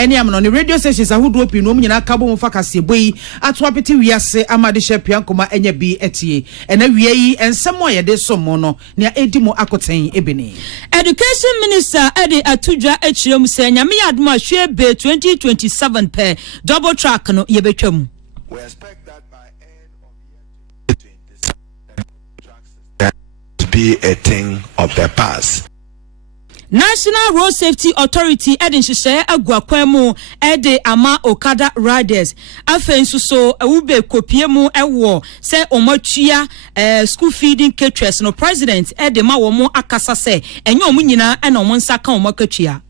ene am no ne radio stations ahodo opi no nyina kabo mu fakase boyi ato apete wiase amade hye nkoma enya bi etie ena wie yi ensemo ye de somo no ne edimo akoten ebene Education Minister Eddie Atudwa echirem se nyame yadoma hwe be 2027 per double track no ye betwam. We expect that by end of year 2027 to be a thing of the past. National Road Safety Authority edin hyehyɛ agua mu ede ama Okada riders afensu so ube kopie mu ewo se omatua school feeding caterers no president ede ma wo mu akasa se enye omu nyina na omu nsa ka omakatua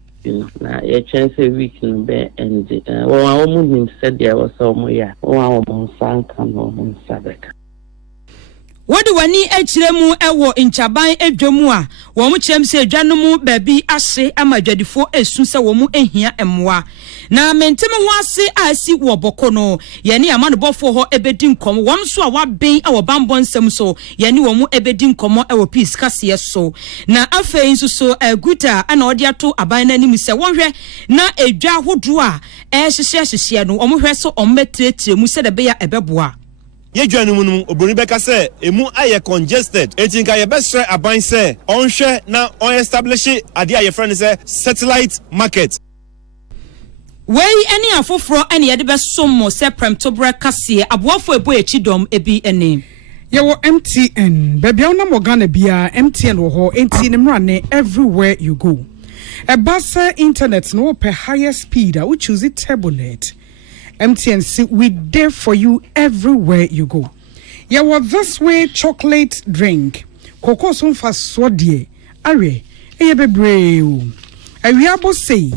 na ye chance week no be end wo wa omu nim se dia wo so omu ya wo wa omu nsa ka no omu nsa beka Wodi wani echiremu ewo inchaban edwemu a wo mu kyerem se edwanom baabi ahye amadwadifo esu se wo mu ehia emwa na mentem ho ase asi wo boko no ye ne ama no bofo ho ebedi nkom won so a waben a wo bambo nsem so ye ne wo mu ebedi nkomo ewo peace kase so na afei nso so guta ana odi ato aban na nim se wonhwe na edwa hodo a hyehyehye no wo hwe so ommetretire mu se de be ya ebeboa Yedwanum obroni beka se emu aye congested etinka ye bestre aban se onhwe na on establish ade aye friend se satellite market Wei eni afoforo eni ye de besomo se premtobra kase aboafo ebo echidom ebi eni Yewo MTN baby na mogana bia MTN wo ho enti ne mrane everywhere you go Ebasa internet no per higher speed we choose it Turbonet MTN see we there for you everywhere you go. Yeah, what this way chocolate drink. Cocoa so fast swodie. Are bebreu. We abo say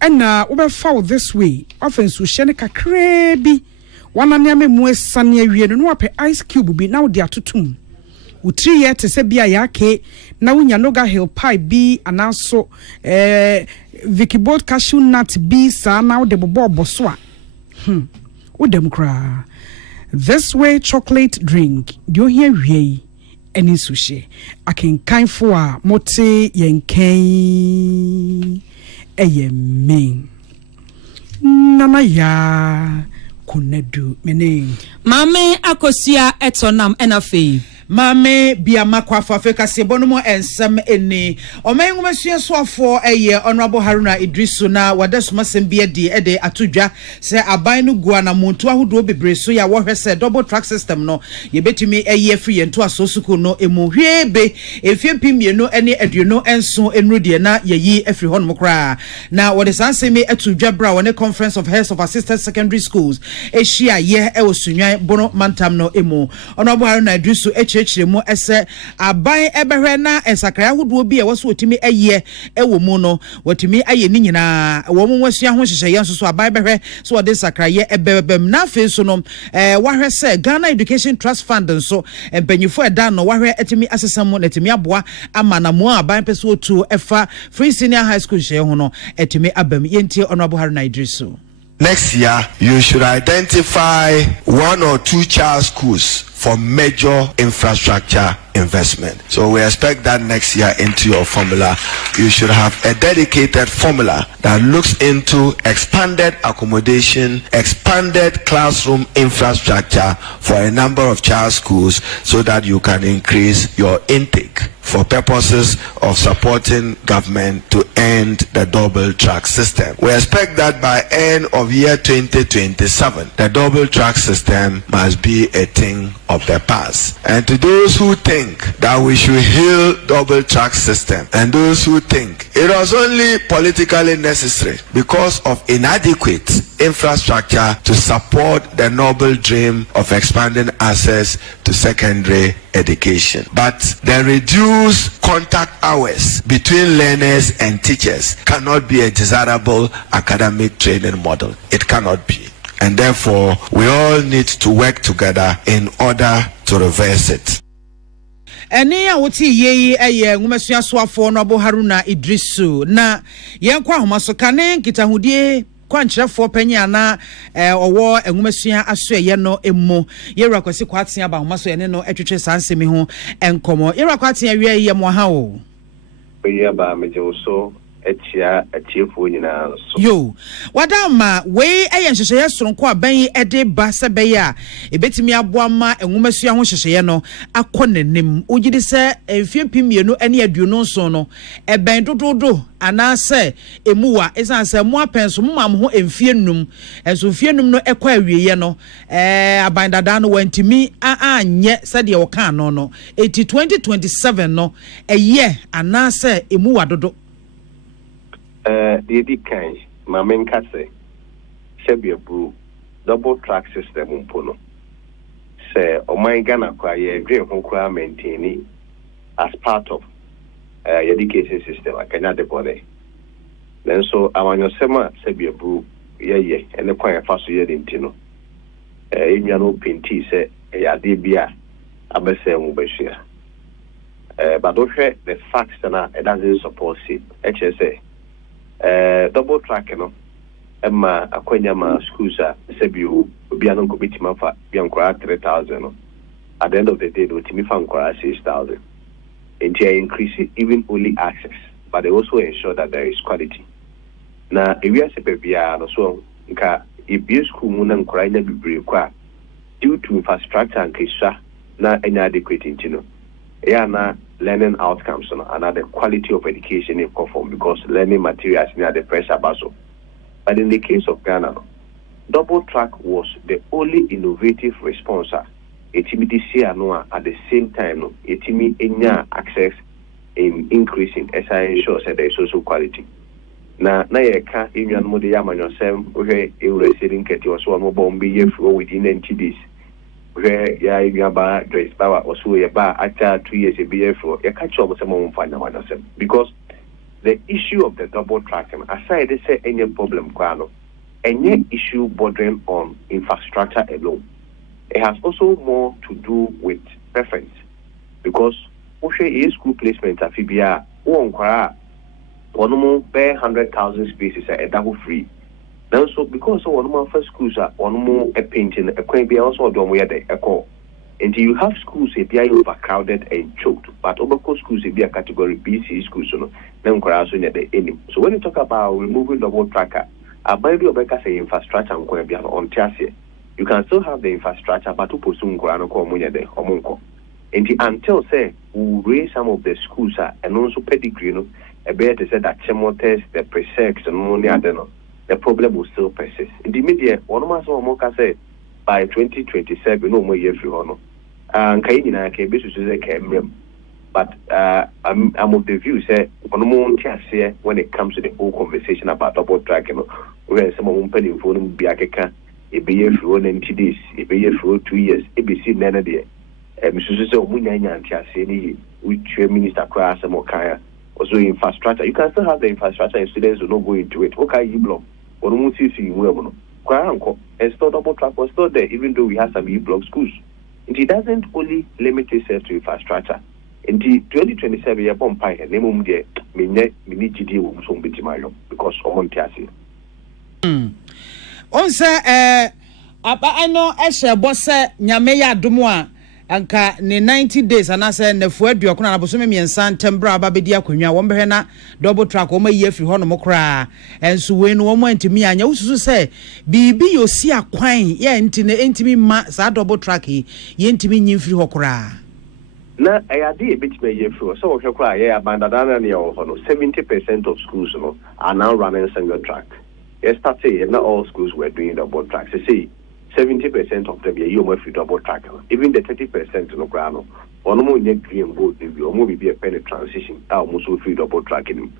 and we foul this way. Often so shene kakrebi. Wana nyame mu esane awie no ape ice cube bi na wo de atotum. Utri ye te se bia yake na wunya noga hill pie bi anaso Vicky Bolt cashew nut bi sa na wo de bobo so a Udem kra. This way chocolate drink. Do you hear we? Any sushi. I can kind for a mote yenken. Amen. Nana ya kunedu mene. Mame akosia etonam enafe. Mame biama kwa Africa sebonomo ensem eni omenwuma suasoafo eye honorable Haruna Idrisu na wadasuma sembie di ede atudwa se aban no gua na muntu ahodo bebre so ya wo hwese double track system no ye betumi eye free ento asosuku no emu hwebe efiempimienu ene aduno enso enrudie na yeyi afri honom kra na wode sansemi atudwa bra wone conference of heads of assisted secondary schools ehia ye e osunwan bono mantam no emu honorable Haruna Idrisu chiremu ese aban ebehwe na ensakra ahodo bi e wo so otimi eye ewo mu no watimi aye ni nyina wo mu wasua ho hyehye nso so aban behwe so wode sakra ye ebebem na afi so no wahwe se Ghana Education Trust Fund nso empanyifo eda no wahwe etimi asesam na etimi aboa ama na mo aban pese otu efa Free Senior High School hye ho no etimi abam yenti Honorable Haruna Idrisu. Next year, you should identify 1 or 2 child schools for major infrastructure investment. So we expect that next year into your formula, you should have a dedicated formula that looks into expanded accommodation, expanded classroom infrastructure for a number of child schools so that you can increase your intake for purposes of supporting government to end the double track system. We expect that by end of year 2027, the double track system must be a thing of the past. And to those who think that we should heal double track system and those who think it was only politically necessary because of inadequate infrastructure to support the noble dream of expanding access to secondary education. But the reduced contact hours between learners and teachers cannot be a desirable academic training model. It cannot be. And therefore, we all need to work together in order to reverse it. Eni ya woti yeyi eye ngumesua soafo Honorable Haruna Idrisu na yenkwa homaso kane kitahudie kwankyerefo panya na owo engumesua aso ye no emu yewra kwasi kwatia ba homaso ye no etwetwe sansemi ho enkomo yewra kwatia wie ye mo ha o ye ba meje so etia etiefo nyina so yo wadama we eyen hyehyeye soronko aban ede ba sebeye a ebetimi aboa ma enwomasua ho hyehyeye no akonenem ogide se emfiempim mienu ene aduonu nso no eben dododo anase emuwa esanse mu apenso mu mam ho emfienum enso emfienum no ekwa awieye no aban dada no wantimi anye sede wo kan no 2027 no eye anase emuwa dodo the kind Mamen Kase Sebia Brew double track system umpono. Say my Ghana kwaye dream hokwa maintain as part of education system I cannot the body. Then so I want your sema Sebia Brew ye and the kwaya fast year intino. No pinti say debia abese mubeshia. But okay the facts na it doesn't support it. HSA double track no emma akwanya ma schools a sebiu obi anon ko bitima fa biankora 3000 no at the end of the day no timi fa nkora 6000 and they increase even only access but they also ensure that there is quality na ewia se bebia no so nka ebi school mu na nkora nya bibre kwa due to infrastructure and kisha na enya adequate intino ya na learning outcomes and the quality of education in conform because learning materials near the pressure basso. But in the case of Ghana, double track was the only innovative response. ATMDC at the same time, ATMI access in increasing SI ensures that there is social quality. Now, you can't even know the yaman yourself, okay, you receiving Ketty or so mobile be within 90 days. Where ya ba dress power or so ya ba after 2 years a BF you catch up some find one because the issue of the double tracking aside they say any problem kwano any issue bordering on infrastructure alone. It has also more to do with preference because a school placement afibia one kwara one more 100,000 spaces a double free. Now, so because one of my first schools are one more a painting, a quaint be also done where they call. And you have schools a be overcrowded and choked, but overco schools a be a category BC schools, then corruption at the end. So when you talk about removing double tracker, I buy the Obeka say infrastructure and going to be on Tiasia. You can still have the infrastructure, but to pursue Guano Comunia de Homunco. And until say we raise some of the schools and also pedigree, a better say that Chemo test, the presex and only other. The problem will still persist. In the media, one of us said by 2027, no more years for honor. And Kaina can be to but I'm of the view say one more here when it comes to the whole conversation about double tracking. Where someone penny for them be a year for 90 days, a year for 2 years, ABC none there. Mrs. Munya and Tiasi, which Minister Kras and Mokaya. Also infrastructure. You can still have the infrastructure and students will not go into it. Okay, you block. Or and still double track was still there, even though we have some E-block schools. And it doesn't only limit itself to infrastructure. In the 2027 year bomb pie and name there mini GD will soon be Timayo because of Montiasi. On I know Esha Bossa Nyameya Dumwa. Anka ne 90 days anase na fu aduoko na abosome miensa ntembra ababedi akonwa wo mbehwe na double track wo mayi afiri ho no mokra enso we no wo antimi anya ususu se bibi yosi akwan ye ntine entimi ma sa double track ye ntimi nyimfiri ho kra na ayade ebetime ye firi so wo hwe kra ye abandadana ne ho no 70% of schools no are now running single track. Yesterday not all schools were doing double track. See 70% of them you must double track. Even the 30% no grano. One more green board maybe or maybe a penny transition. Almost free double tracking.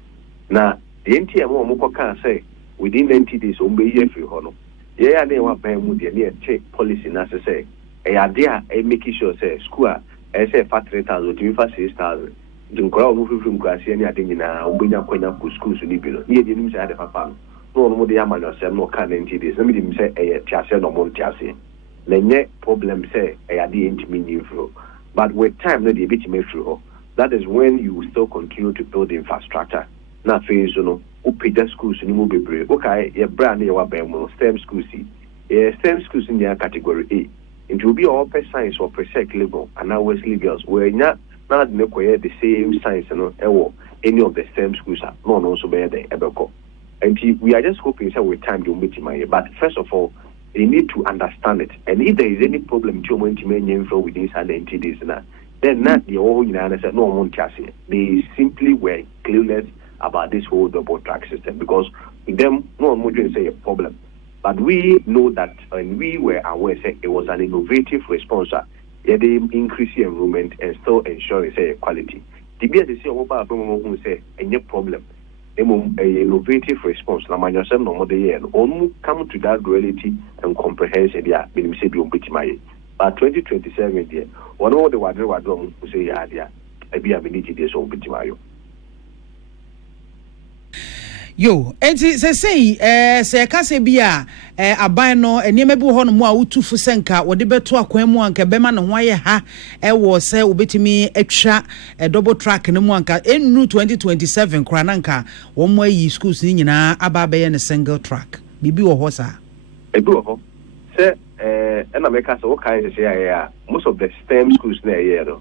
Now the NTM Moko can say within 90 days be here for hono. Yeah, they want pay with the near check policy necessary. A idea a making sure say school I say fat 3,000 to 6,000. The crowd moving from Gracia and I think in a winner schools to Libya. Near the news had a papa. No more the Yamano said no can 90 days. Let me say a Tiasia no more Tiasia. The problem say a intimate flow. But with time, not the bit flow. That is when you will still continue to build the infrastructure. Not phase, Peter schools in Mubi. Okay, a brand new STEM schools. STEM schools in their category A. It will be all per science or per sec level and now Wesley girls where not na de koye the same science no ewo any of the same schools no also be there ebeko. And we are just hoping that with time you'll meet him. But first of all, you need to understand it. And if there is any problem to within 90 days, then not the whole said no one can say. They simply were clueless about this whole double track system because with them no one would say a problem. But we know that and we were aware say it was an innovative response. Yeah, they increase the enrollment and still ensure say quality. The BSC who say any problem. A innovative response. Na manyosem no mode ye no come to that reality and comprehension there. Minim say bi ombetimaye. But 2027 there, one of the wadro say ya there. Ebi ability there so ombetimayo. Yo, enti say ka se bia aban no enema bi ho no mo a wotufu senka wode beto akwan mu anka bema ne ho aye ha wo se obetimi atwa double track ne mu anka enu 2027 krana nka wo mo ayi schools ni nyina aba be ne single track bibi wo ho sa ebi wo ho se na make us okay say ya most of the STEM schools na here no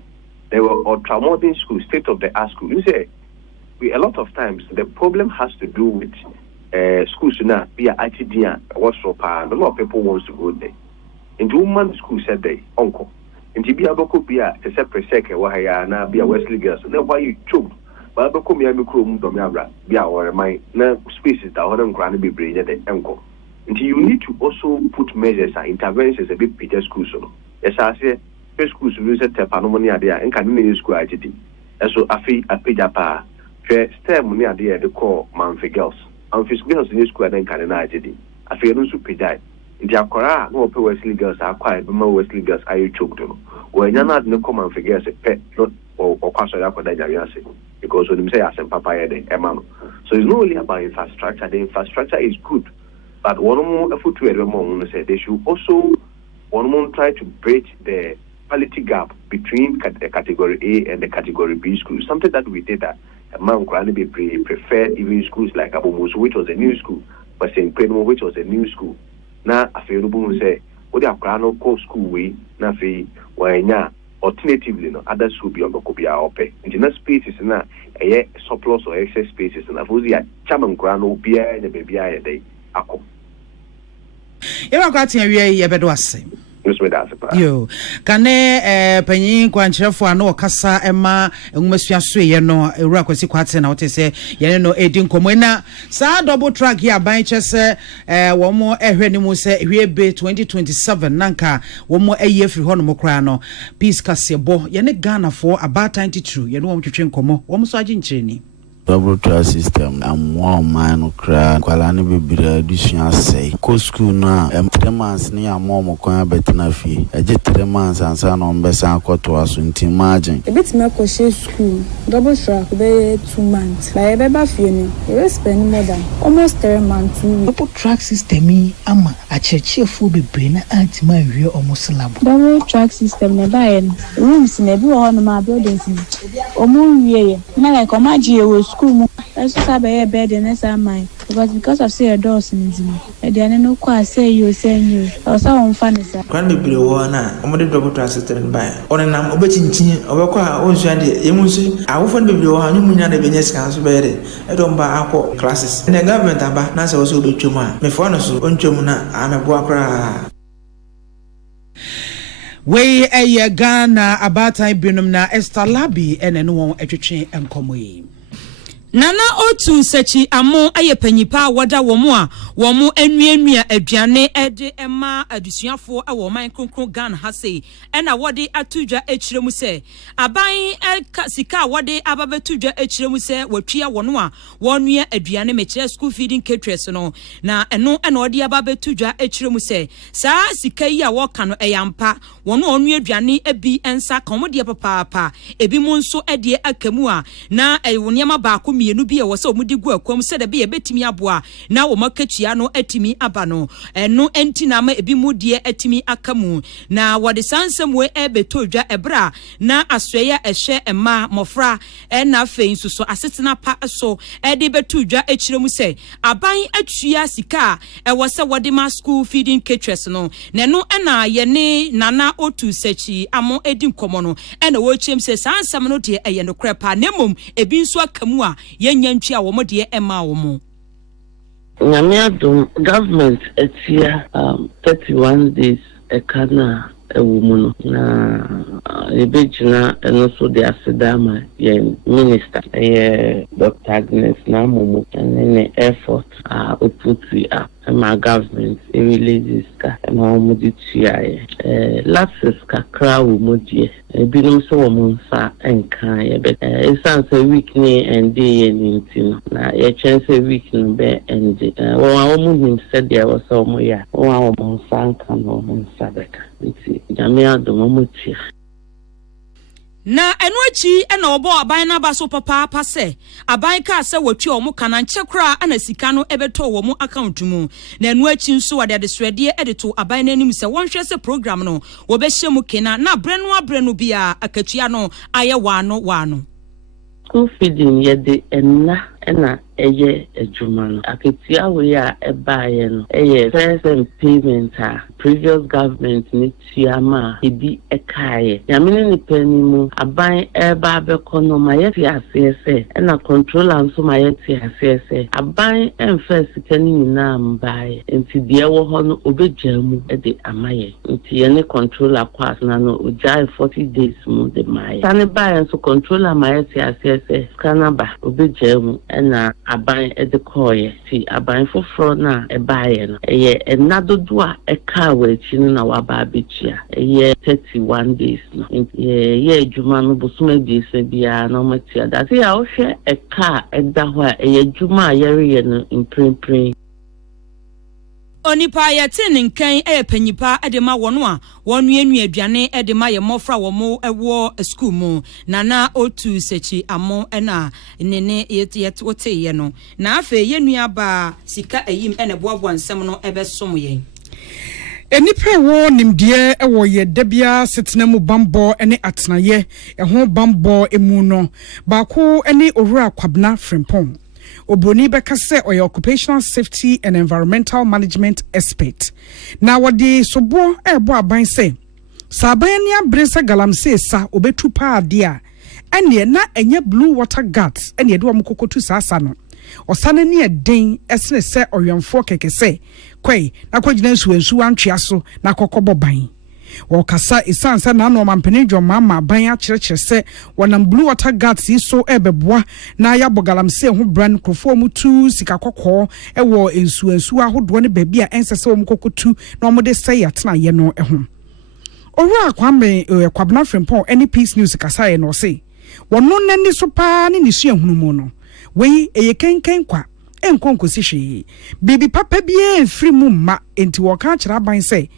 they were ultra-modern schools, state of the art schools. You say a lot of times the problem has to do with schools now be ITD what's for a lot of people wants to go there. In woman school said they uncle. In Tibia Boko be a separate second why na be a Wesley girls. Now why you choke? But Boko me domabra be our mind na spaces that one grand be brain the uncle. Until you need to also put measures and interventions a bit bigger schools. Yes, I say first schools use a panomonia there and can be school ITD. And so I feel a pijapa. STEM near the call Manfi girls. And if girls in school then can ITD. I feel no super die. In the Akora, no Wesley girls are quiet, but more Wesley girls are you choked on. When you're not no common figures a pet, not or because when you say as a papaya, Emano. So it's not only about infrastructure, the infrastructure is good. But one more footwear among say they should also one more try to bridge the quality gap between the category A and the category B schools. Something that we did that among be preferred even schools like Abumus, which was a new school, but St. Pedro, which was a new school. Now, I feel say, what the Akrano school way, na fe, why na alternatively, no other school be on the Kopia ope. In the spaces na a surplus or excess spaces, and I've already a chaman grano beer and a baby a day. Ako. You're got here, you better say. Yo, kane panyin kwanchirefo ano kasa ema enwumasua so ye no ewura kwasi kwate na wote se ye no edin komena sa double track ya ban chese wo mo ehwe ni mu se ehwebe 2027 nanka wo mo ayi afri ho no mo kra no peace kasebo ye ne Ghana for about 92 ye no wo twetwe nkomo wo mo so agi nchireni double track system and one man cry kwalani bebira dusuan say ko school na 3 months ni amom kwan betina fi eje 3 months ansa no mbesa akoto aso nti margin e bit me ko she school double track be 2 months ba e be ba fi ni e spend more than almost 3 months double track system yi ama acherchefo bebre na antima wie almost lab double track system ne ba en rooms ne bi wo no ma buildings omo wie na like o ma ji e school that's a bed and that's mine because of say doors in the no kwa say you say you or some funny sir can be below na omode double transit by on nam obechinchin obekwa onsuade emunsu awofo no below ha nyumu nya na benyes kan so be e don ba akọ classes the government aba na say so obetwom a me fo no so ontwom na amebo akra we eye Ghana abatan binum na Estalabi ene no won etwetwe enkomo yi Nana otu sechi amo aye panyipa wada womu a womu enuenua aduane ede ema adusuafo a wo man kronkron Ghana ha sei ena wode atudwa echiremu se aban sika wode ababetudwa echiremu se watua wono a wonua aduane mekire school feeding caterers no na eno ena wode ababetudwa echiremu se saa sika yi a woka no eyampa wono onua aduane ebi ensa komode papa ebi mu nso ede akamu a na ewoniama baako mienu bi e wo se omudi gu akwam se de be betimi aboa na wo makatua no atimi aba no eno enti na ma ebi mu de atimi akamu na wode sansem we ebetodwa ebra na asoya ehwe ema mofra na afei nsuso asetena pa so de betodwa echiremu se aban atua sika wo se wode ma school feeding caterers no na no na ye ne nana otu sechi amo edi nkomo no na wo chem se sansem no de eye no krepa na mom ebi nso akamu a yenya ntwa wo mo de ema wo mo Nyamiadum government etia 31 days ekana ewumuno na ebejina eno so de asidama ye minister Dr. Agnes na mumu and effort oputi my government releases ka ma omudi tia lapses kakra wo modie ebinom so wo monsa enkan ye be sense week ni and day ni ntino na ye chance week no be and wo omunim said there was so mo ya wo monsa enkan wo monsa beka nti jamia do momuti na enuachi na obo aban na ba so papa pa se aban ka se watwi omo kana nche kra ana sika no ebeto wo mo account mu na enuachi nso wade de swede edito aban na anim se wonhwe se program no wo be hye mu kena na brenu bia akatua no aye wano school feeding ye de enna eye ejuma no akatua we a ebaye no eye first payment previous government ni tiama ebi ekaye yamene ni penimu aban eba be kono ma ye ti asese na controller nso ma ye ti asese aban first kani na mbaye enti de wo ho no obejamu de amaye enti ye ne controller kwas na no ojai 40 days mu de maye tane baye nso controller ma ye ti asese kanaba obejamu na aban edekoye ti aban foforo na ebaye no eye enadodo a eka wachi na waba abechia eye 31 days no ye juma no bosuma biese bia na matia that ya wo hwe eka edaho a eye juma yere no imprinprin onipa yete nkan panyipa edema wono a wonu aduane edema ye mofra wo mo ewo school mu nana otu sechi amo na nene yete wote ye no na afa ye nua ba sika ayim ene boabo nsem no ebesom ye enipa wo nimdie ewo ye debia setena mu bambo ene atenaye ho bambo emu no ba ko ene owura kwabna frimpon Obroni beka se oya occupational safety and environmental management expert. Na wadi sobo ebo aban se saban ni abresa galamse sa obetu pa adia ene na enye blue water guards ene de wo kokotu sasa no osane ne den esne se oyamfo keke se kwai na kwagina nsuwansu antwea so na kokobo ban Wakasa isansa na no mampene dwomama ban a kyerɛkyerɛ sɛ wɔnam blue water guards so ebeboa na ya bogalamse ho bran krofo mu tu sika kokɔ ɛwɔ ensuansu ahodo ne baabi a ensese wɔn kokotu na wɔn de sɛ yatena ye no ɛho owura kwame kwabna frempon any peace news kasa ye no se wɔno nani so pa ne nisu ehunu mu no wei eye kenken kwa enkonkosi hwe bibi papa bia free mu ma enti wɔka kyerɛ ban sɛ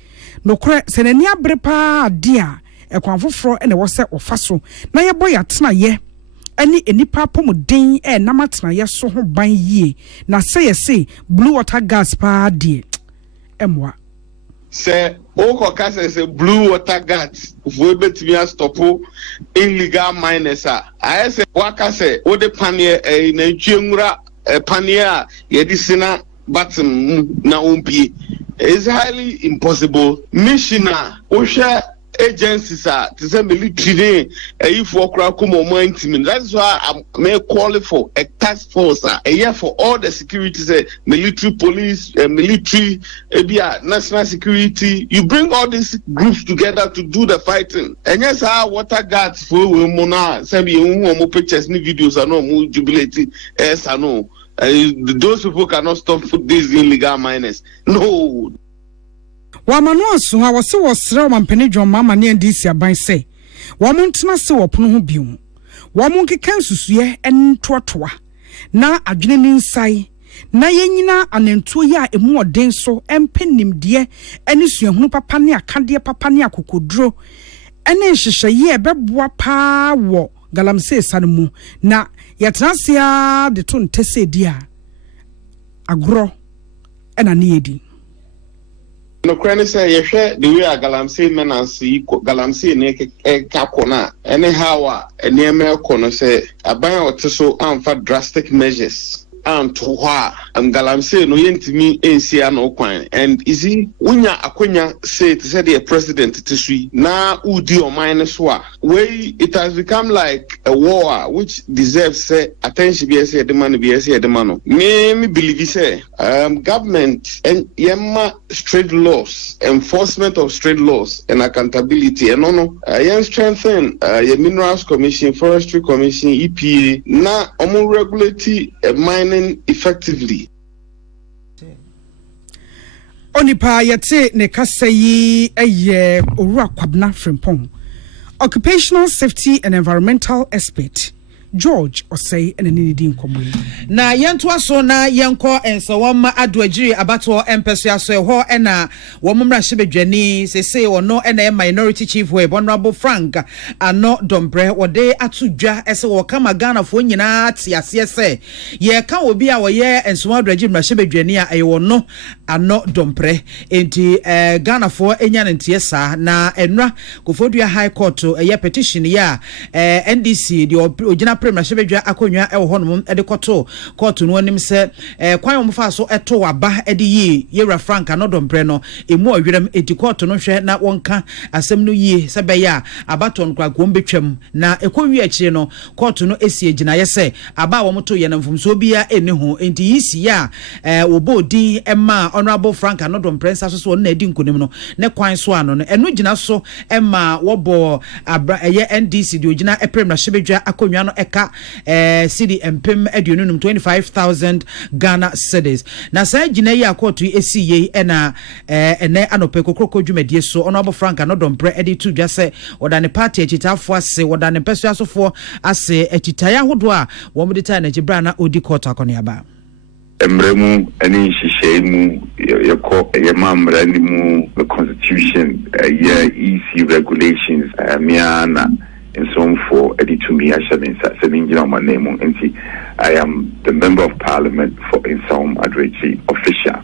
no kre senani abrepa dia ekwanfoforo ene wo se ofaso na ye boy atena ye ani enipa pomuden na matena ye so ho ban yie na se ye se blue water gas pa die emwa se oko kase se blue water gas vo betimi astopo illegal miners a se wakase wo de panie na ntwenwura panie a ye di sina batem na ompie. It's highly impossible. Missioner, Osha agencies are to say military if work momentum. That's why I may call it for a task force a year for all the security, military police, military, national security. You bring all these groups together to do the fighting. And yes, our water guards for Mona, some pictures, videos, and no jubilating. Yes, I know. Those people cannot stop these illegal miners. No. Wamano so ha wose wosre mampene dwom mama ne ndisi aban se. Wamontena se wopono ho biom. Wamonkeka nsusuye entotoa. Na adwene ne nsai. Na yenyina anentuo ya emu oden so empenimde ene suahunu papa ne akade papa ne akokodro. Ene nhyehyeye ebeboa pa wo galamse sanmu na yɛtrasia de to ntese dia agro ena niedi no crane say ye hwe the way galamsey menancy galamsey ne kakona anyhow enema kono say aban oteso amfa drastic measures and to galamsey no yentimi ensia no kwan and easy unya akonya say to say the president tisui na udi o mine so a way it has become like a war which deserves attention be say the man be say the man me believe say government and yema straight laws enforcement of straight laws and accountability and no yen strengthen your minerals commission forestry commission EPA na omo regulate mining effectively. Onipa yate ne kasayi eye owura kwabna frimpong occupational safety and environmental expert George Osei eneni di nkomo na yento aso na yenko ensawama adoagiri abato empeso aso ho ena womumra shebedwani sese wono ena minority chief we honorable Frank ano dombre wode atudwa ese wo kama Ghana fo nyina tiase se ye ka obi a wo ye ensawama adoagiri mra shebedwani a eyo no ano dombre enti Ghana fo enya ntiesa na enra kofodua high court ye petition ya NDC di ogina Premier Shebedwa akonwa e wo honom e de koto court no anim se kwan omfa so eto aba e de yi Yera Frank anodombre no emu awerem edi court no hwe na wonka asem no yi se be ya abaton kwagom betwam na ekonwi akire no court no esi agina ye se aba wo moto ye na mfumso bia eni ho enti yisi ya obodi ema honorable Frank anodombre nsa so na edi nkonim no ne kwan so ano no eno gina so ema wobo ye NDC di ogina Premier Shebedwa akonwa no eka city empem aduonum 25,000 Ghana cedis na sa gina yi akoto esi ye ena ene anope kokroko dwumadie so honorable Frank anodompre edi to dwa se odane party achitafo ase odane peso asofo ase achitaya hodo a wo mo deta na gibra na odi court akoniaba emremu ani shishemu yako yamamra ni mu the constitution EC regulations miana and so for Eddie to me, I my name and see I am the member of parliament for Insom Adrechi official.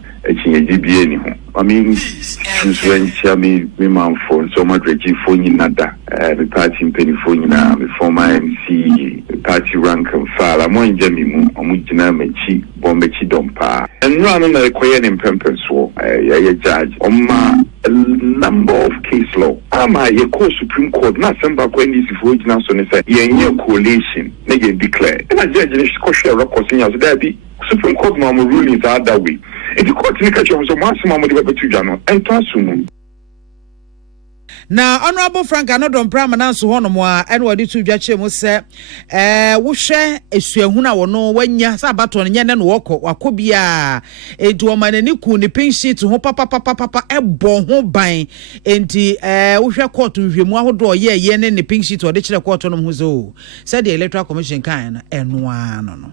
I mean, since when Chami women for Insom Adrechi for Nada, the party in Pennyphone, the former MC, the party rank and file. I'm one Jamimu, Omujina Mechi, Bombechi Dompa, and run on a quiet in Pempers war, a judge on my number of case law. Am I a co Supreme Court, not some back when this is for National say, your coalition, they declare. And I judge in Scotia records in your daddy. Supreme Court normal rulings are that way. If the court in the was a maximum of the Jano and Transum. Na honorable Frank anodompre amananso honomo a ene wodi tu dwache mu se wo hwe esuahuna wono wanya sa bato ne nyane no wakobia edu omanani ku ni penshit ho papa ebo ho ban enti wo hwe court nhwemu ahodo ye ne ne penshit ode kire court no ho zo said the electoral commission kan na eno ano no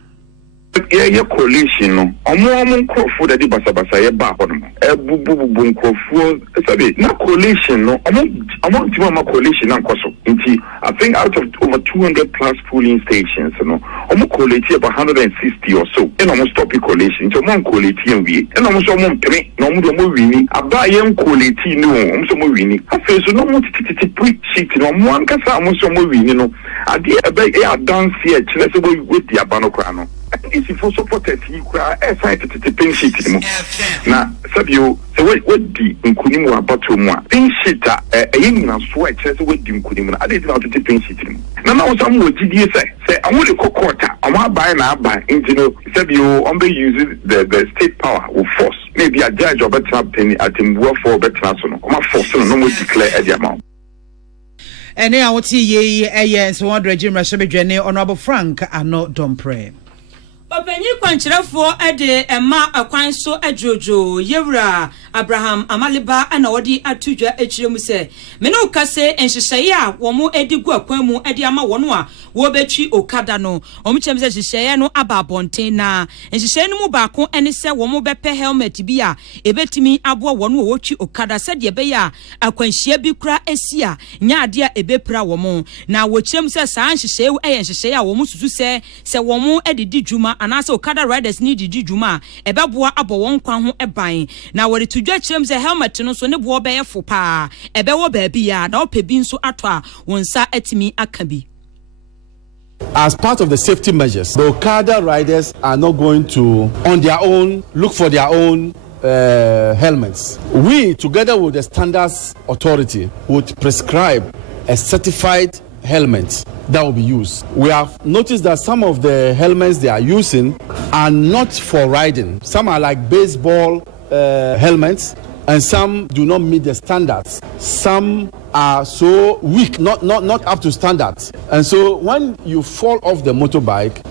ye coalition no omo nkrofo da di basabasa ye ba ho no bubu nkrofo sabe na coalition no omo ntima ma coalition na nkoso nti I think out of over 200 plus polling stations no omo coalition about 160 or so and omo stop coalition nti omo coalition wi and omo so omo mpeme na omo wini aba ye coalition no omo so omo wini afi so no omo tititi preach sheet no omo ankasa omo so omo wini no ade e dance here kire se with the abano kra no if you supported you cry excited to pin sheet na sabio so what di nkunimu abato mu a pin sheet yin na so exercise what di nkunimu na ade na to pin sheet na na so am wogidie say amole kokota am abai na abai intino sabio on be use the state power with force maybe a judge or better penny atimbuo for better so no am force no mo declare the amount ene awoti ye so wadra jimra shebedwane honorable Frank ano dompre Openyi kwanchirafo ede ema akwan so adwojo yewura Abraham Amaliba ana wodi atudwa echiremu se mene ukase enhyehyeye a womo edigu akwan mu ede ama wono a wo betwi okada no omchem se hyehyeye no aba bonten na enhyehyeye no mu baako ene se womo bepe helmet bi a ebetimi abo wono wo twi okada se de be ya akwanhia bi kura esia nya ade a ebepra womo na wo kyerem se saa enhyehyeye enhyehyeye a womo susu se womo edidi dwuma anase okada riders ni didi dwuma ebeboa abo won kwan ho eban na wori tudwa kyerem se helmet no so ne bo be yefo pa ebewo ba bia na opebi nso ato a wonsa atimi akabi. As part of the safety measures, the Okada riders are not going to, on their own, look for their own helmets. We, together with the Standards Authority, would prescribe a certified helmet that will be used. We have noticed that some of the helmets they are using are not for riding. Some are like baseball helmets, and some do not meet the standards. Some are so weak, not up to standards. And so when you fall off the motorbike,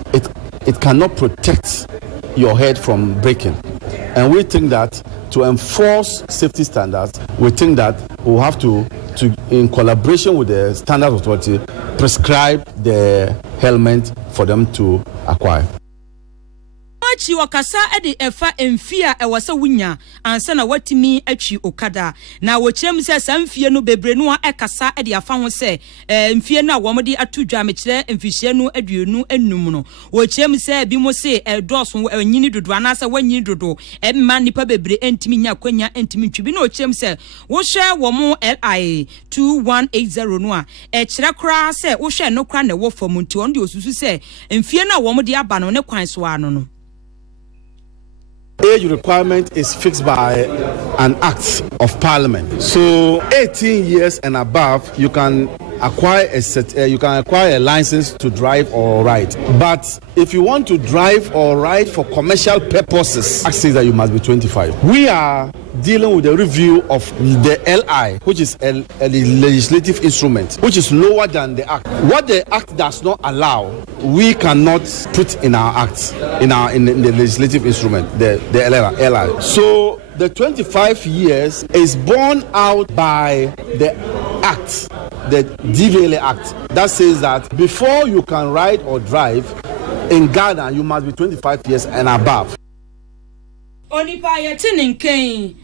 it cannot protect your head from breaking. And we think that to enforce safety standards, we think that we'll have to in collaboration with the Standards Authority, prescribe the helmet for them to acquire. Chi wakasa ede efa emfia ewasa wunya ansa na watimi atwi okada na wokyerem se samfie no bebre no ekasa ede afa ho se emfie no awomde atudwa mekire emfihie no aduonu enum no wokyerem se bi mo se edoso anyini dodo anasa wanyini dodo emma nipa bebre entimi nya kwanya entimi ntwi bi na wokyerem se wo hwe wo mo LI 2180 no a ekire kra se wo hwe no kra na wo fam nti on de osusu se emfie no awomde aba no ne kwan so ano no. Age requirement is fixed by an act of parliament. So 18 years and above, you can acquire a license to drive or ride. But if you want to drive or ride for commercial purposes, it says that you must be 25. We are dealing with the review of the LI, which is a legislative instrument, which is lower than the act. What the act does not allow, we cannot put in our act, in the legislative instrument, the LI. So the 25 years is borne out by the act, the DVLA Act, that says that before you can ride or drive in Ghana, you must be 25 years and above. Onipa yetinenken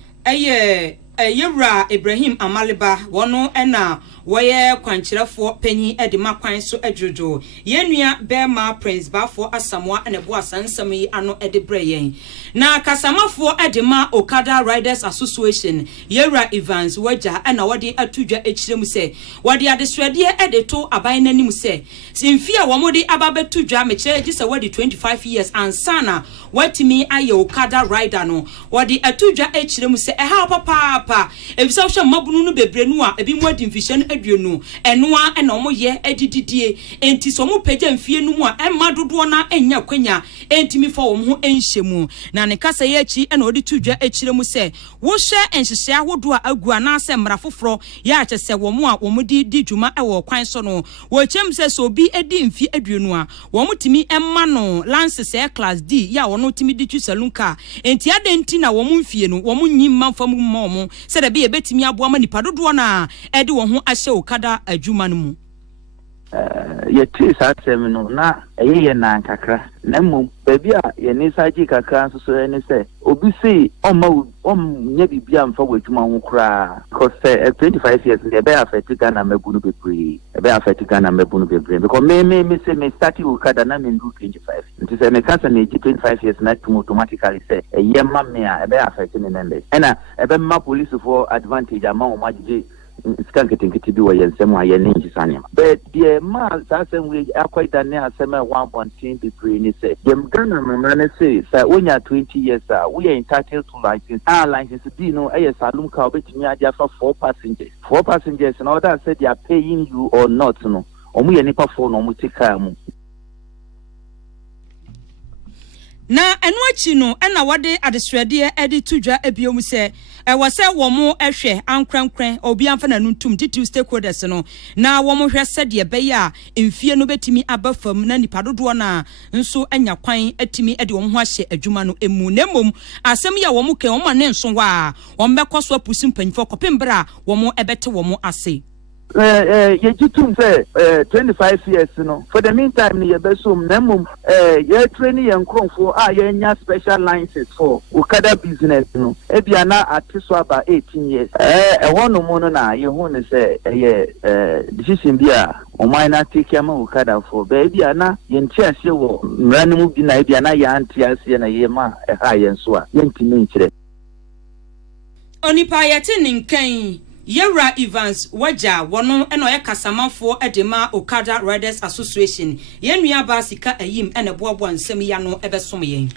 yewura Ibrahim Amaliba wono ena woye kwankyerefo panyi edema kwan so adwojo yenua bema prince bafo asamwa enebo asansam yi ano edebreyen na kasamafo edema Okada Riders Association yewura Evans waja ena wode atudwa echirem se wode adeswede edeto aban nanim se simfia womode ababetudwa mekire gise wode 25 years ansana watimi aye Okada rider no wode atudwa echirem se eha papa ebisa hwe mabunu no bebre no a ebi mu adimfihye aduonu enoa ena omoye adididie enti so mo pagya mfie no mu a emma dodo na enya kwanya entimi fa wo ho enhyemu na ne kasa ye achi ena odi tudwa echiremu se wo hwe enhyehye ahodo a agu ana se mra foforo ya akyese wo mo a wo mo di dwuma ewo kwan so no wo chem se so bi edi mfie aduonu a wo mo timi emma no lance se class D ya wo no timi di twi saloon car enti adenti na wo mo mfie no wo mo nyimma fam mo se da bi ebetimi aboa ma nipa dodo na ede wo ho ahye Okada adwuma no mu ye ti sa tem no na eye na kakra na mu baby a ye ni saji kakra so ene se obi se nya bibia mfa wadwuma ho kra because 25 years dey be affect Ghana mabunu bebre because me say me start Okada na me do 25 nti say me kasa na 25 years na automatically say eye ma me a be affect me members ena ebe ma police for advantage ama o magije skanketenkete bi wo yensem a ye ne ngisane but the man sasen we akwaida ne asema 1.10 be ni say dem Ghana man say onya 20 years we are entitled to license license B no saloon car betimi adia for 4 passengers and other said they are paying you or not no omu ye nipa for no mu tika mu na eno achi no na wode adesrede edi tudwa ebiom se wase womo ehwe ankrankran obi amfa na nuntum titu stakeholders no na womo hwe sede be ya mfie no betimi abafam na nipa dodo na nso anya kwan atimi ede wo ho ahye adwuma no emu nemom asem ya womo ke womo ne nso hwa a wombekọ so apusi mpanyfo kopembra womo ebete womo ase yejitum say 25 years no for the meantime ni yebesum nemum ye training yen kronfo a ye nya special licenses for ukada business no ebia na atiso aba 18 years wono mu no na ye hu ne say decision bia o minor take am ukada for ebia na ye ntiase wo mranimu bi na ebia na ya ntiase na ye ma ha ye nso a ye ntimi nkire onipa yete ninkan Yera Evans waja wono eno ye kasamafo edema Okada Riders Association yenua ba sika ayim ene boabo ansem ya no ebesom yen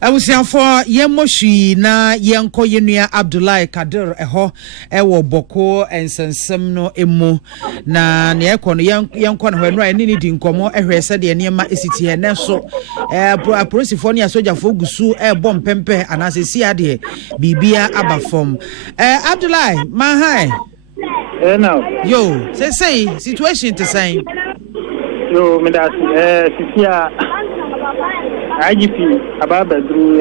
Awusiafo yemoshi na yenko yenua Abdullahi Kadir eho ewo boko ensensem no emu na ne ekọ no yenko no hwenu ani ni di nkomo ehwese de niema esiti he ne so apolisifoɔ ne asogyafoɔ gusu bom pempe anasesi ade bibia abafom Abdullahi mahai now yo say situation to say yo me that sisia IGP Ababadru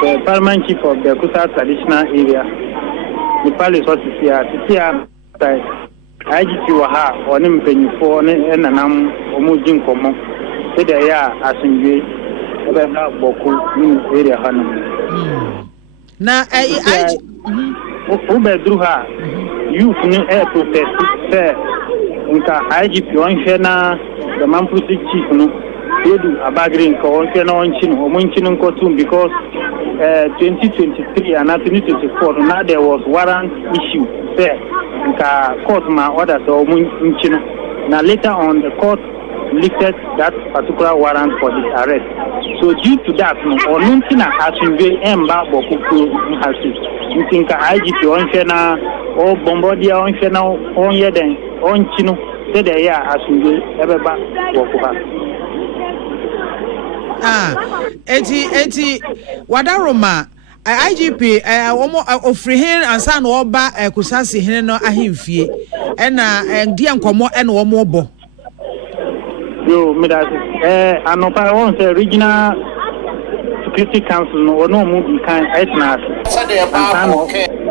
the Parliament Chief of the Kusa traditional area the palace office here IGP waha oni mpanyifo ne nanam omujin komo se de ya asunje ebe na boku ni area hanu na Ubadru ha youth ni protest se nka IGP onhwe na the Mampusi chief no edu abagrin ko onhwe na onchino omunchino nkotum because 2023 and 2024 now there was warrant issue there nka court ma order so omunchino now later on the court lifted that particular warrant for his arrest so due to that no onuntina asunwe emba bokuku hasi ntinka IGP onhwe na o bombodia onhwe na onye den onchino said ya asunwe ebeba bokuha eti wadaroma IGP omo ofrihin ansa na oba kusasi hene no ahemfie na dia nkomo na omo obo yo medas anopa won say regional security council no mu bi kan etna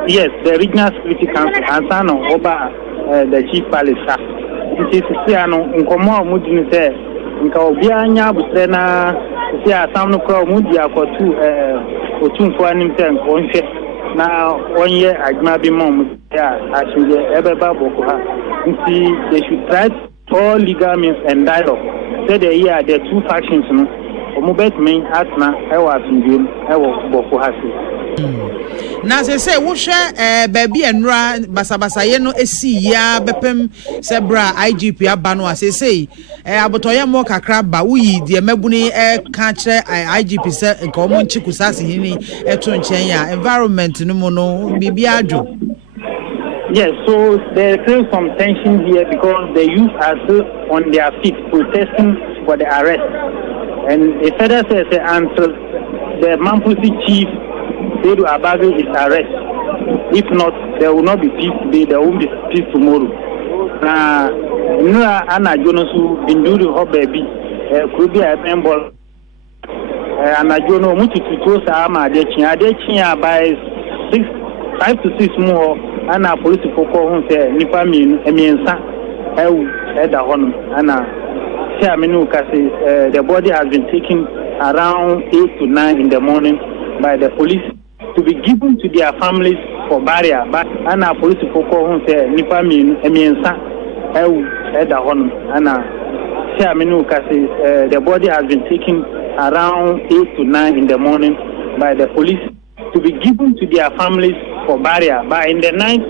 yes the regional security council ansa no oba the chief palace it is ano nkomo mu di ni say nka obi anya abusre na si asam no kra mu di akotu otumfo anim ten onhwe na onye adwuma bi mom ya asuje ebeba boko ha nti they should try all legal means and dialogue say the year the two factions no omubet men atna ewa asuje ewo boko ha na se wo hwe baabi enra basabasa ye no esi ya bepem se bra IGP aba no asese abotoye mo kakra ba uyi de mabuni ka kire IGP se nka omo nchi kusasi hini eto nchen ya environment no mo no bibi adwo. Yes, so there is some tension here because the youth are still on their feet protesting for the arrest, and the federal says until the Mampusi chief Sedu Abago is arrested. If not, there will not be peace today, there won't be peace tomorrow. Nura Anna Jonosu Binduri Hobebi could be a member. Anna Jono Mututosa Ama Adechin by 5 to 6 more. Anna police for who say Nipamin Emiensa Eda Hon Anna Siaminu Kasi. The body has been taken around 8 to 9 in the morning by the police to be given to their families for burial. But Anna police for who say Nipamin Emiensa Eda Hon Anna Siaminu Kasi. The body has been taken around 8 to 9 in the morning by the police to be given to their families for burial. But in the night,